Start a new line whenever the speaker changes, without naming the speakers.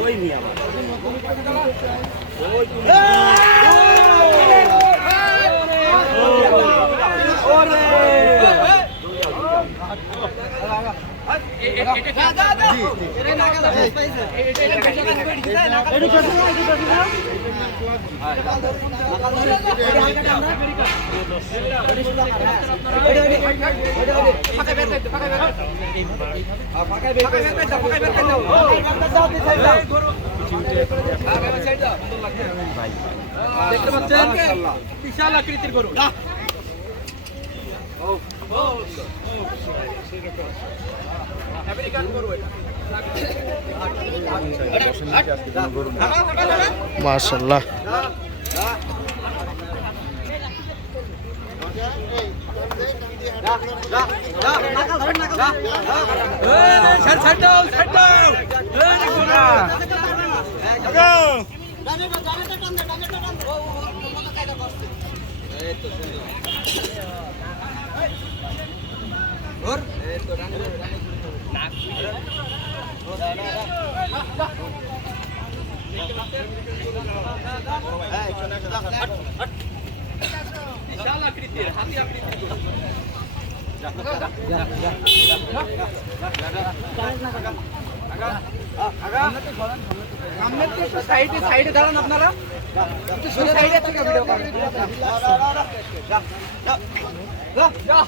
ওই মিয়া ওই তুমি
বিশাল আকৃতির গরু
মাশাল্লাহ
বিশাল আকৃতির হাতি আকৃতির সাইডে সাইডে দাঁড়ান আপনারা সাইডে থেকে ভিডিও করেন যা যা